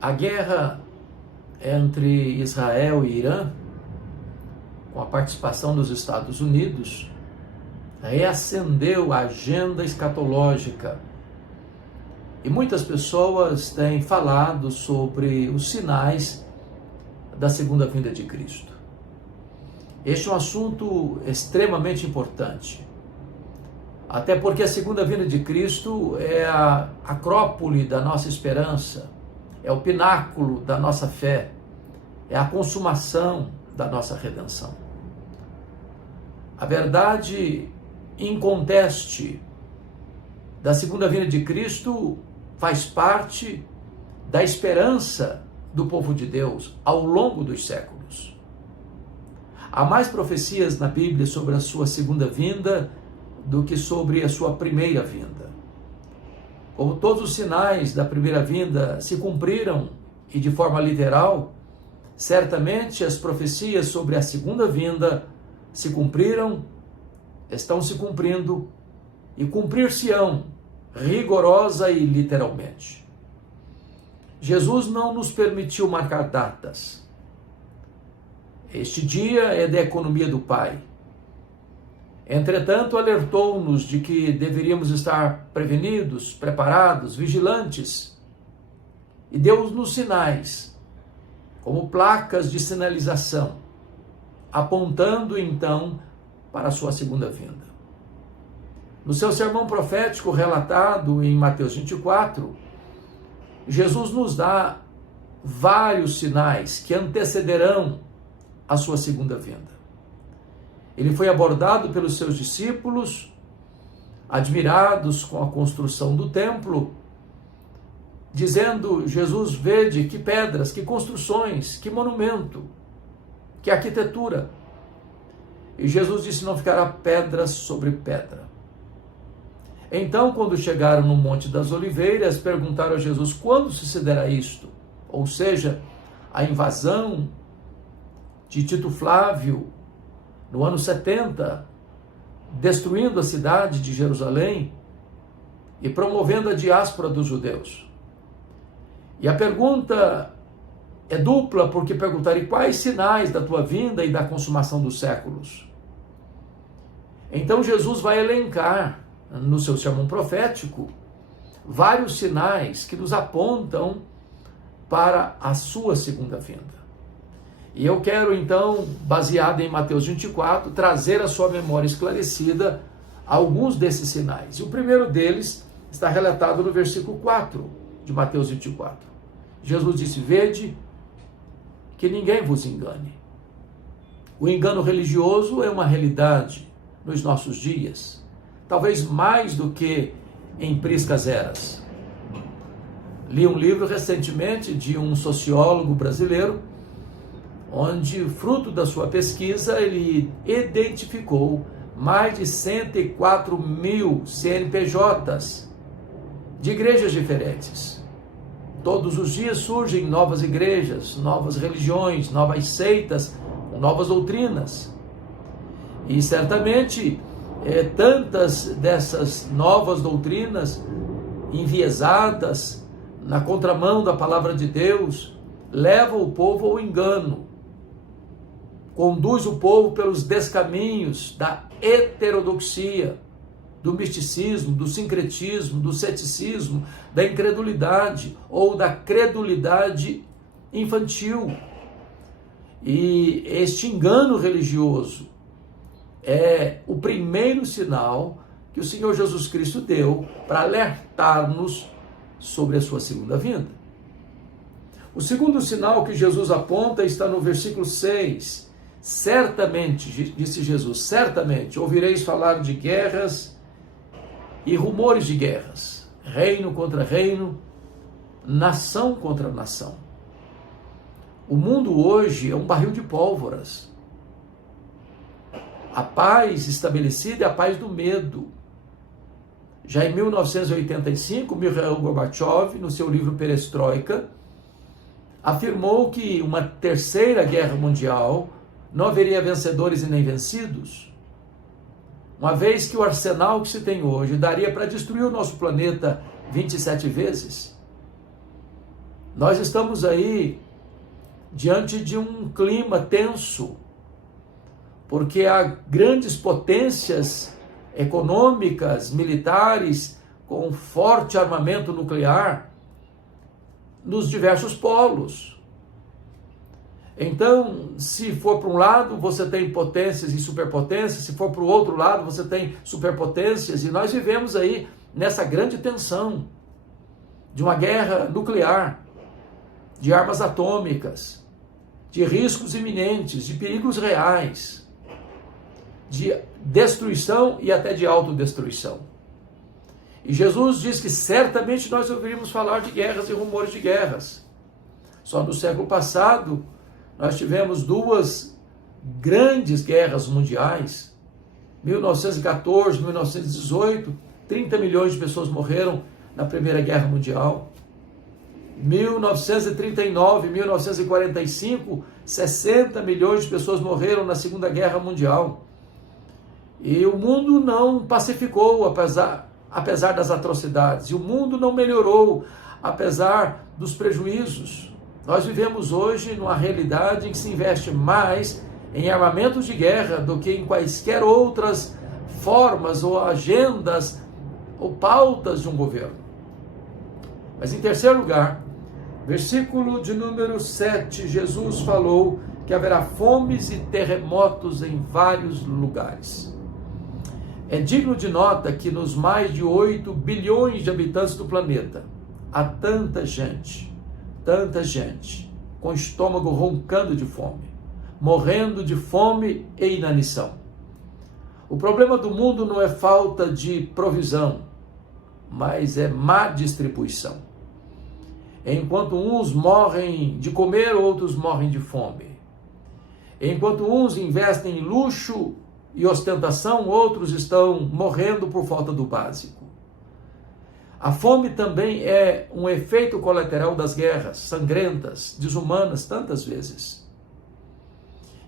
A guerra entre Israel e Irã, com a participação dos Estados Unidos, reacendeu a agenda escatológica. E muitas pessoas têm falado sobre os sinais da segunda vinda de Cristo. Este é um assunto extremamente importante. Até porque a segunda vinda de Cristo é a acrópole da nossa esperança, é o pináculo da nossa fé, é a consumação da nossa redenção. A verdade inconteste da segunda vinda de Cristo faz parte da esperança do povo de Deus ao longo dos séculos. Há mais profecias na Bíblia sobre a sua segunda vinda do que sobre a sua primeira vinda. Como todos os sinais da primeira vinda se cumpriram e de forma literal, certamente as profecias sobre a segunda vinda se cumpriram, estão se cumprindo e cumprir-se-ão rigorosa e literalmente. Jesus não nos permitiu marcar datas. Este dia é da economia do Pai. Entretanto, alertou-nos de que deveríamos estar prevenidos, preparados, vigilantes, e deu-nos sinais, como placas de sinalização, apontando então para a sua segunda vinda. No seu sermão profético relatado em Mateus 24, Jesus nos dá vários sinais que antecederão a sua segunda vinda. Ele foi abordado pelos seus discípulos, admirados com a construção do templo, dizendo: Jesus, vede que pedras, que construções, que monumento, que arquitetura. E Jesus disse: não ficará pedra sobre pedra. Então, quando chegaram no Monte das Oliveiras, perguntaram a Jesus: quando sucederá isto? Ou seja, a invasão de Tito Flávio no ano 70, destruindo a cidade de Jerusalém e promovendo a diáspora dos judeus. E a pergunta é dupla, porque perguntaram: quais sinais da tua vinda e da consumação dos séculos? Então Jesus vai elencar no seu sermão profético vários sinais que nos apontam para a sua segunda vinda. E eu quero então, baseado em Mateus 24, trazer à sua memória esclarecida alguns desses sinais. E o primeiro deles está relatado no versículo 4 de Mateus 24. Jesus disse: vede que ninguém vos engane. O engano religioso é uma realidade nos nossos dias, talvez mais do que em priscas eras. Li um livro recentemente de um sociólogo brasileiro, onde, fruto da sua pesquisa, ele identificou mais de 104 mil CNPJs de igrejas diferentes. Todos os dias surgem novas igrejas, novas religiões, novas seitas, novas doutrinas. E certamente tantas dessas novas doutrinas enviesadas na contramão da palavra de Deus levam o povo ao engano, conduz o povo pelos descaminhos da heterodoxia, do misticismo, do sincretismo, do ceticismo, da incredulidade ou da credulidade infantil. E este engano religioso é o primeiro sinal que o Senhor Jesus Cristo deu para alertar-nos sobre a sua segunda vinda. O segundo sinal que Jesus aponta está no versículo 6. Certamente, disse Jesus, certamente ouvireis falar de guerras e rumores de guerras, reino contra reino, nação contra nação. O mundo hoje é um barril de pólvoras. A paz estabelecida é a paz do medo. Já em 1985, Mikhail Gorbachev, no seu livro Perestroika, afirmou que uma terceira guerra mundial não haveria vencedores e nem vencidos, uma vez que o arsenal que se tem hoje daria para destruir o nosso planeta 27 vezes. Nós estamos aí diante de um clima tenso, porque há grandes potências econômicas, militares, com forte armamento nuclear nos diversos polos. Então, se for para um lado, você tem potências e superpotências, se for para o outro lado, você tem superpotências, e nós vivemos aí nessa grande tensão de uma guerra nuclear, de armas atômicas, de riscos iminentes, de perigos reais, de destruição e até de autodestruição. E Jesus diz que certamente nós ouviríamos falar de guerras e rumores de guerras. Só no século passado, nós tivemos 2 grandes guerras mundiais, 1914, 1918, 30 milhões de pessoas morreram na Primeira Guerra Mundial. 1939, 1945, 60 milhões de pessoas morreram na Segunda Guerra Mundial. E o mundo não pacificou, apesar das atrocidades. E o mundo não melhorou, apesar dos prejuízos. Nós vivemos hoje numa realidade em que se investe mais em armamentos de guerra do que em quaisquer outras formas ou agendas ou pautas de um governo. Mas em terceiro lugar, versículo de número 7, Jesus falou que haverá fomes e terremotos em vários lugares. É digno de nota que nos mais de 8 bilhões de habitantes do planeta, há tanta gente, com o estômago roncando de fome, morrendo de fome e inanição. O problema do mundo não é falta de provisão, mas é má distribuição. Enquanto uns morrem de comer, outros morrem de fome. Enquanto uns investem em luxo e ostentação, outros estão morrendo por falta do básico. A fome também é um efeito colateral das guerras sangrentas, desumanas tantas vezes.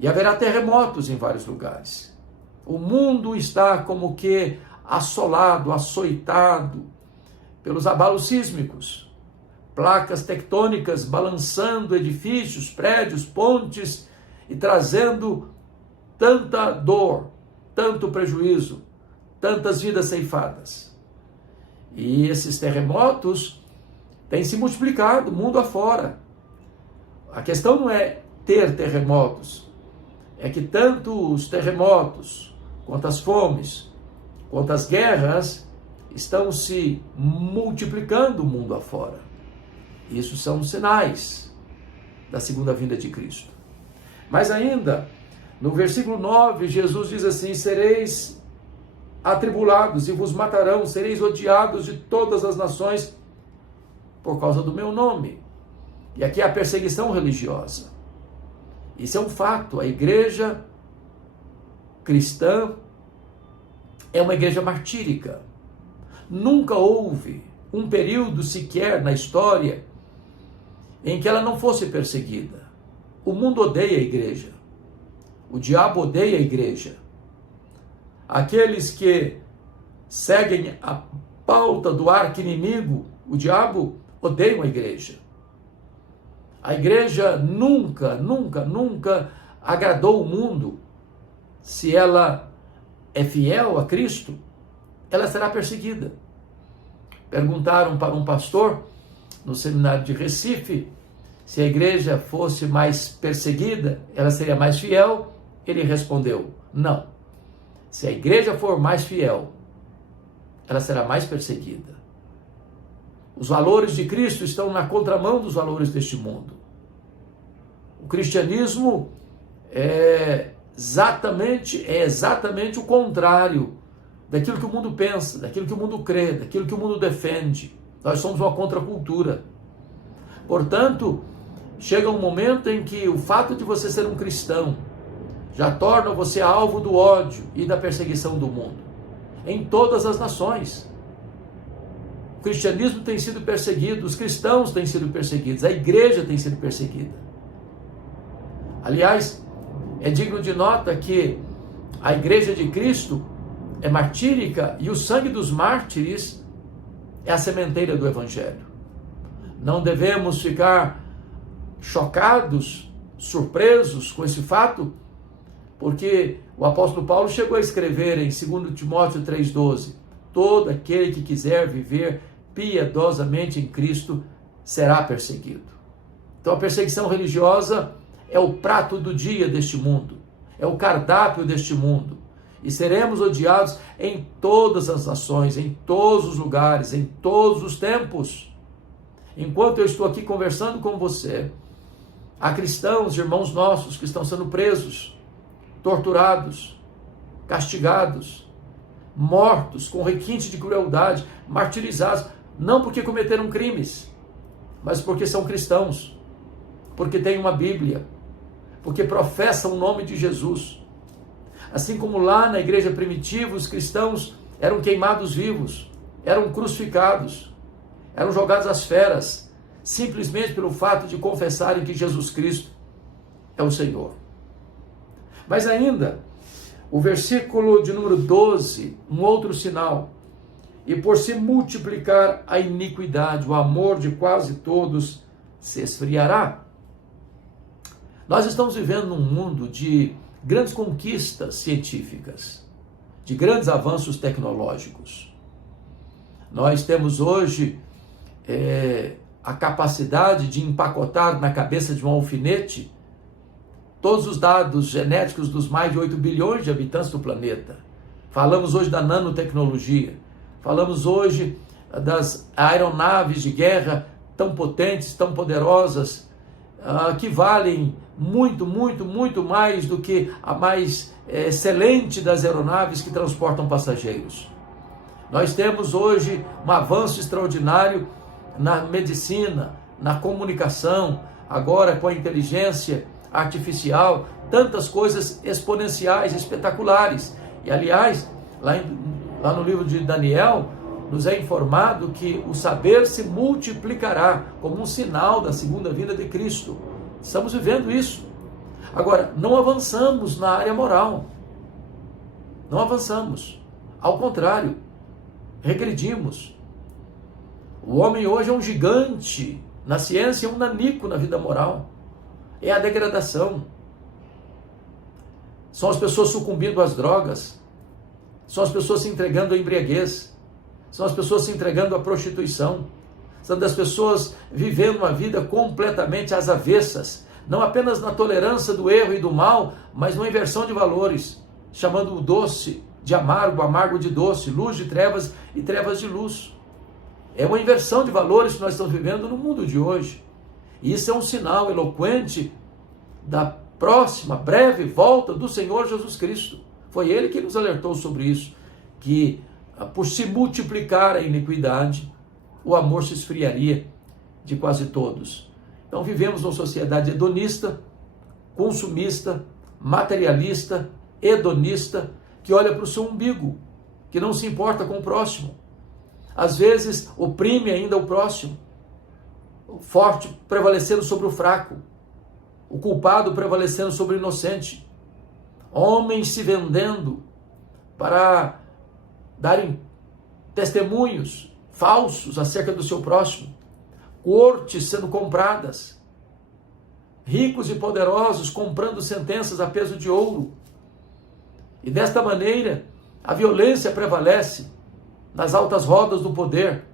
E haverá terremotos em vários lugares. O mundo está como que assolado, açoitado pelos abalos sísmicos, placas tectônicas balançando edifícios, prédios, pontes e trazendo tanta dor, tanto prejuízo, tantas vidas ceifadas. E esses terremotos têm se multiplicado mundo afora. A questão não é ter terremotos, é que tanto os terremotos, quanto as fomes, quanto as guerras, estão se multiplicando mundo afora. Isso são sinais da segunda vinda de Cristo. Mas ainda, no versículo 9, Jesus diz assim: sereis atribulados e vos matarão, sereis odiados de todas as nações por causa do meu nome. E aqui é a perseguição religiosa. Isso é um fato. A igreja cristã é uma igreja martírica. Nunca houve um período sequer na história em que ela não fosse perseguida. O mundo odeia a igreja. O diabo odeia a igreja. Aqueles que seguem a pauta do arqui-inimigo, o diabo, odeiam a igreja. A igreja nunca agradou o mundo. Se ela é fiel a Cristo, ela será perseguida. Perguntaram para um pastor no seminário de Recife se a igreja fosse mais perseguida, ela seria mais fiel. Ele respondeu: não. Se a igreja for mais fiel, ela será mais perseguida. Os valores de Cristo estão na contramão dos valores deste mundo. O cristianismo é exatamente o contrário daquilo que o mundo pensa, daquilo que o mundo crê, daquilo que o mundo defende. Nós somos uma contracultura. Portanto, chega um momento em que o fato de você ser um cristão já torna você alvo do ódio e da perseguição do mundo, em todas as nações. O cristianismo tem sido perseguido, os cristãos têm sido perseguidos, a igreja tem sido perseguida. Aliás, é digno de nota que a igreja de Cristo é martírica e o sangue dos mártires é a sementeira do evangelho. Não devemos ficar chocados, surpresos com esse fato, porque o apóstolo Paulo chegou a escrever em 2 Timóteo 3,12: todo aquele que quiser viver piedosamente em Cristo será perseguido. Então a perseguição religiosa é o prato do dia deste mundo, é o cardápio deste mundo, e seremos odiados em todas as nações, em todos os lugares, em todos os tempos. Enquanto eu estou aqui conversando com você, há cristãos, irmãos nossos, que estão sendo presos, torturados, castigados, mortos com requinte de crueldade, martirizados, não porque cometeram crimes, mas porque são cristãos, porque têm uma Bíblia, porque professam o nome de Jesus. Assim como lá na igreja primitiva, os cristãos eram queimados vivos, eram crucificados, eram jogados às feras, simplesmente pelo fato de confessarem que Jesus Cristo é o Senhor. Mas ainda, o versículo de número 12, um outro sinal: e por se multiplicar a iniquidade, o amor de quase todos se esfriará. Nós estamos vivendo num mundo de grandes conquistas científicas, de grandes avanços tecnológicos. Nós temos hoje a capacidade de empacotar na cabeça de um alfinete todos os dados genéticos dos mais de 8 bilhões de habitantes do planeta. Falamos hoje da nanotecnologia, falamos hoje das aeronaves de guerra tão potentes, tão poderosas, que valem muito, muito, muito mais do que a mais excelente das aeronaves que transportam passageiros. Nós temos hoje um avanço extraordinário na medicina, na comunicação, agora com a inteligência artificial, tantas coisas exponenciais, espetaculares. E aliás, lá no livro de Daniel, nos é informado que o saber se multiplicará como um sinal da segunda vinda de Cristo. Estamos vivendo isso. Agora, não avançamos na área moral. Não avançamos. Ao contrário, regredimos. O homem hoje é um gigante na ciência e um nanico na vida moral. É a degradação. São as pessoas sucumbindo às drogas. São as pessoas se entregando à embriaguez. São as pessoas se entregando à prostituição. São as pessoas vivendo uma vida completamente às avessas. Não apenas na tolerância do erro e do mal, mas numa inversão de valores, chamando o doce de amargo, amargo de doce, luz de trevas e trevas de luz. É uma inversão de valores que nós estamos vivendo no mundo de hoje. E isso é um sinal eloquente da próxima, breve volta do Senhor Jesus Cristo. Foi Ele que nos alertou sobre isso, que por se multiplicar a iniquidade, o amor se esfriaria de quase todos. Então vivemos numa sociedade hedonista, consumista, materialista, hedonista, que olha para o seu umbigo, que não se importa com o próximo. Às vezes oprime ainda o próximo, o forte prevalecendo sobre o fraco, o culpado prevalecendo sobre o inocente, homens se vendendo para darem testemunhos falsos acerca do seu próximo, cortes sendo compradas, ricos e poderosos comprando sentenças a peso de ouro. E desta maneira, a violência prevalece nas altas rodas do poder,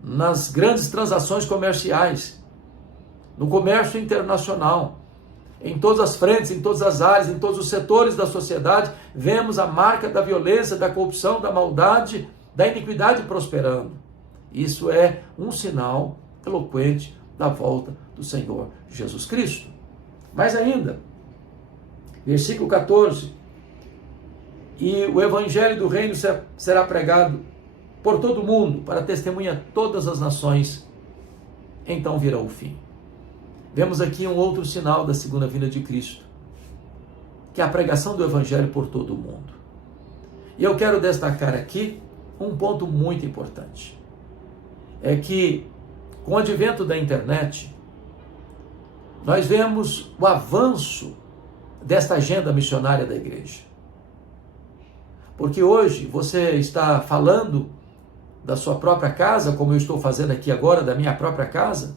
nas grandes transações comerciais, no comércio internacional, em todas as frentes, em todas as áreas, em todos os setores da sociedade, vemos a marca da violência, da corrupção, da maldade, da iniquidade prosperando. Isso é um sinal eloquente da volta do Senhor Jesus Cristo. Mais ainda, versículo 14: e o evangelho do reino será pregado por todo o mundo, para testemunha a todas as nações, então virá o fim. Vemos aqui um outro sinal da segunda vinda de Cristo, que é a pregação do evangelho por todo o mundo. E eu quero destacar aqui um ponto muito importante. É que, com o advento da internet, nós vemos o avanço desta agenda missionária da igreja. Porque hoje você está falando da sua própria casa, como eu estou fazendo aqui agora, da minha própria casa.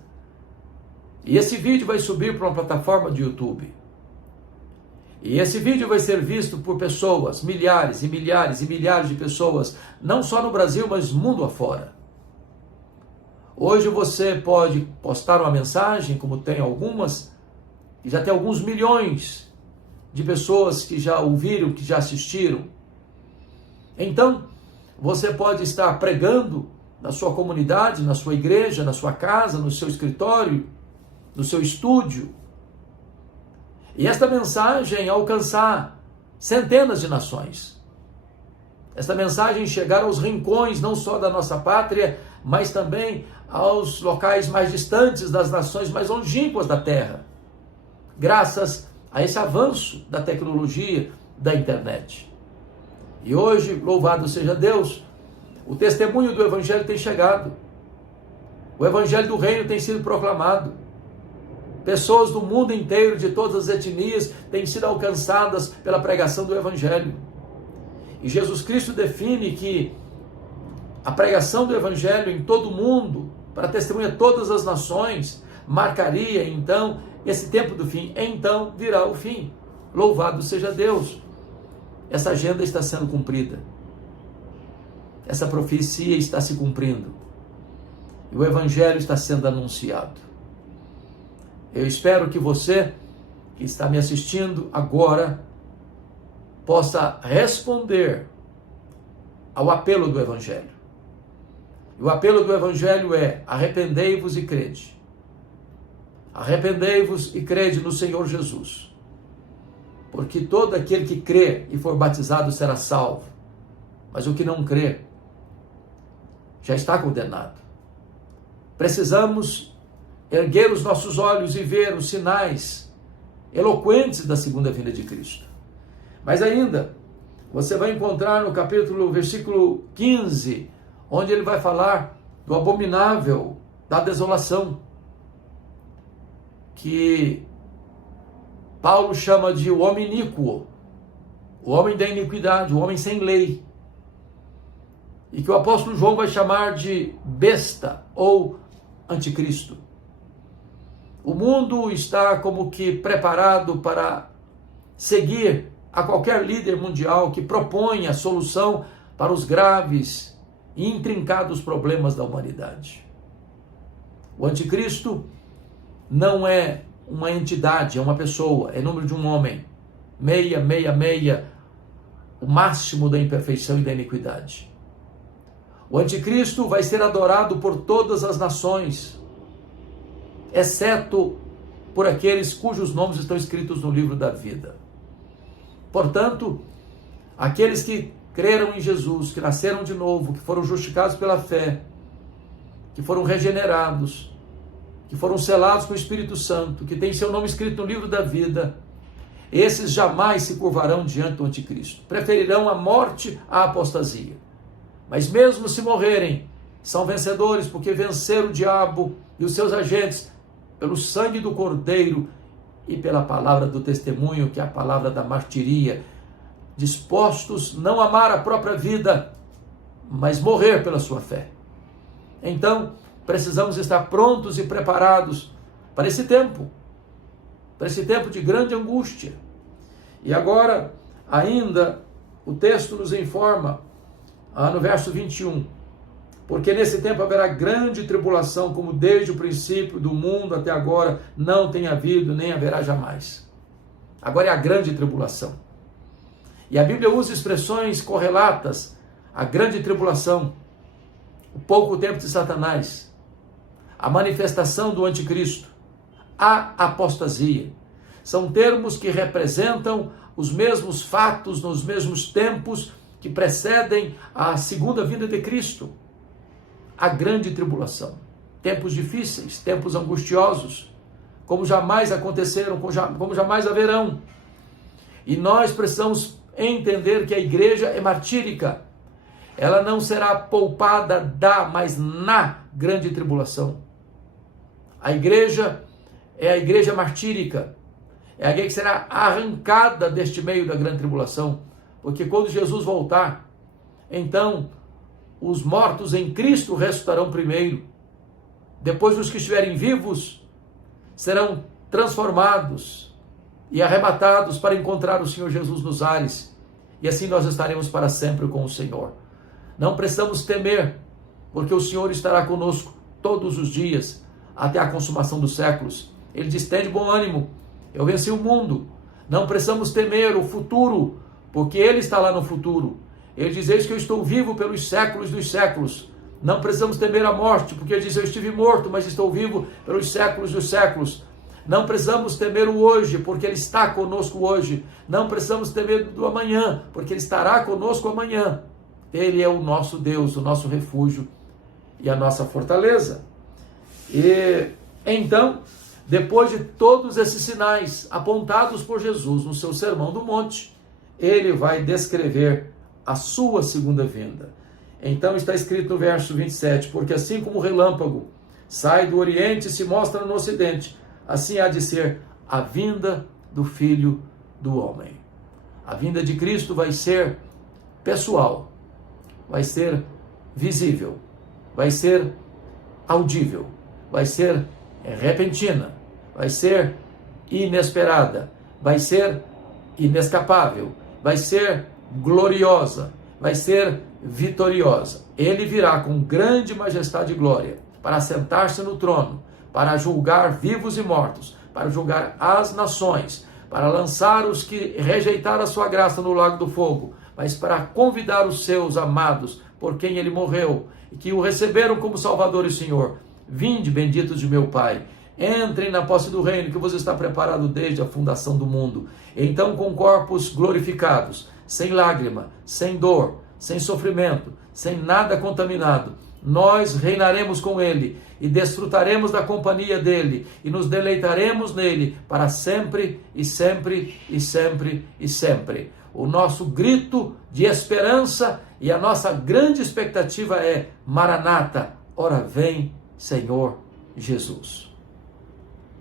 E esse vídeo vai subir para uma plataforma de YouTube. E esse vídeo vai ser visto por pessoas, milhares e milhares e milhares de pessoas, não só no Brasil, mas mundo afora. Hoje você pode postar uma mensagem, como tem algumas, e já tem alguns milhões de pessoas que já ouviram, que já assistiram. Então, você pode estar pregando na sua comunidade, na sua igreja, na sua casa, no seu escritório, no seu estúdio. E esta mensagem alcançar centenas de nações. Esta mensagem chegar aos rincões, não só da nossa pátria, mas também aos locais mais distantes das nações mais longínquas da Terra. Graças a esse avanço da tecnologia, da internet. E hoje, louvado seja Deus, o testemunho do Evangelho tem chegado. O Evangelho do Reino tem sido proclamado. Pessoas do mundo inteiro, de todas as etnias, têm sido alcançadas pela pregação do Evangelho. E Jesus Cristo define que a pregação do Evangelho em todo o mundo, para testemunhar todas as nações, marcaria então esse tempo do fim. Então virá o fim. Louvado seja Deus. Essa agenda está sendo cumprida. Essa profecia está se cumprindo. E o Evangelho está sendo anunciado. Eu espero que você, que está me assistindo agora, possa responder ao apelo do Evangelho. E o apelo do Evangelho é: arrependei-vos e crede. Arrependei-vos e crede no Senhor Jesus. Porque todo aquele que crê e for batizado será salvo. Mas o que não crê já está condenado. Precisamos erguer os nossos olhos e ver os sinais eloquentes da segunda vinda de Cristo. Mas ainda, você vai encontrar no versículo 15, onde ele vai falar do abominável, da desolação, que Paulo chama de o homem iníquo, o homem da iniquidade, o homem sem lei, e que o apóstolo João vai chamar de besta ou anticristo. O mundo está como que preparado para seguir a qualquer líder mundial que proponha a solução para os graves e intrincados problemas da humanidade. O anticristo não é uma entidade, é uma pessoa, é número de um homem. 666, o máximo da imperfeição e da iniquidade. O anticristo vai ser adorado por todas as nações, exceto por aqueles cujos nomes estão escritos no livro da vida. Portanto, aqueles que creram em Jesus, que nasceram de novo, que foram justificados pela fé, que foram regenerados, que foram selados com o Espírito Santo, que têm seu nome escrito no livro da vida, esses jamais se curvarão diante do anticristo. Preferirão a morte à apostasia. Mas mesmo se morrerem, são vencedores, porque venceram o diabo e os seus agentes pelo sangue do Cordeiro e pela palavra do testemunho, que é a palavra da martiria, dispostos não a amar a própria vida, mas morrer pela sua fé. Então, precisamos estar prontos e preparados para esse tempo de grande angústia. E agora, ainda, o texto nos informa, no verso 21, porque nesse tempo haverá grande tribulação, como desde o princípio do mundo até agora não tem havido, nem haverá jamais. Agora é a grande tribulação. E a Bíblia usa expressões correlatas: a grande tribulação, o pouco tempo de Satanás, a manifestação do anticristo, a apostasia. São termos que representam os mesmos fatos nos mesmos tempos que precedem a segunda vinda de Cristo. A grande tribulação. Tempos difíceis, tempos angustiosos, como jamais aconteceram, como jamais haverão. E nós precisamos entender que a igreja é martírica. Ela não será poupada mas na grande tribulação. A igreja é a igreja martírica. É a igreja que será arrancada deste meio da grande tribulação. Porque quando Jesus voltar, então os mortos em Cristo ressuscitarão primeiro. Depois os que estiverem vivos serão transformados e arrebatados para encontrar o Senhor Jesus nos ares. E assim nós estaremos para sempre com o Senhor. Não precisamos temer, porque o Senhor estará conosco todos os dias, até a consumação dos séculos. Ele diz: tende bom ânimo, eu venci o mundo. Não precisamos temer o futuro, porque Ele está lá no futuro. Ele diz: eis que eu estou vivo pelos séculos dos séculos. Não precisamos temer a morte, porque Ele diz: eu estive morto, mas estou vivo pelos séculos dos séculos. Não precisamos temer o hoje, porque Ele está conosco hoje. Não precisamos temer do amanhã, porque Ele estará conosco amanhã. Ele é o nosso Deus, o nosso refúgio e a nossa fortaleza. E então, depois de todos esses sinais apontados por Jesus no seu Sermão do Monte, Ele vai descrever a sua segunda vinda. Então está escrito no verso 27, porque assim como o relâmpago sai do Oriente e se mostra no Ocidente, assim há de ser a vinda do Filho do Homem. A vinda de Cristo vai ser pessoal, vai ser visível, vai ser audível, vai ser repentina, vai ser inesperada, vai ser inescapável, vai ser gloriosa, vai ser vitoriosa. Ele virá com grande majestade e glória para sentar-se no trono, para julgar vivos e mortos, para julgar as nações, para lançar os que rejeitaram a sua graça no lago do fogo, mas para convidar os seus amados, por quem Ele morreu, e que o receberam como Salvador e Senhor. Vinde, benditos de meu Pai, entrem na posse do reino que vos está preparado desde a fundação do mundo. Então, com corpos glorificados, sem lágrima, sem dor, sem sofrimento, sem nada contaminado, nós reinaremos com Ele e desfrutaremos da companhia dEle e nos deleitaremos nele para sempre e sempre e sempre e sempre. O nosso grito de esperança e a nossa grande expectativa é: Maranata, ora vem, Senhor Jesus.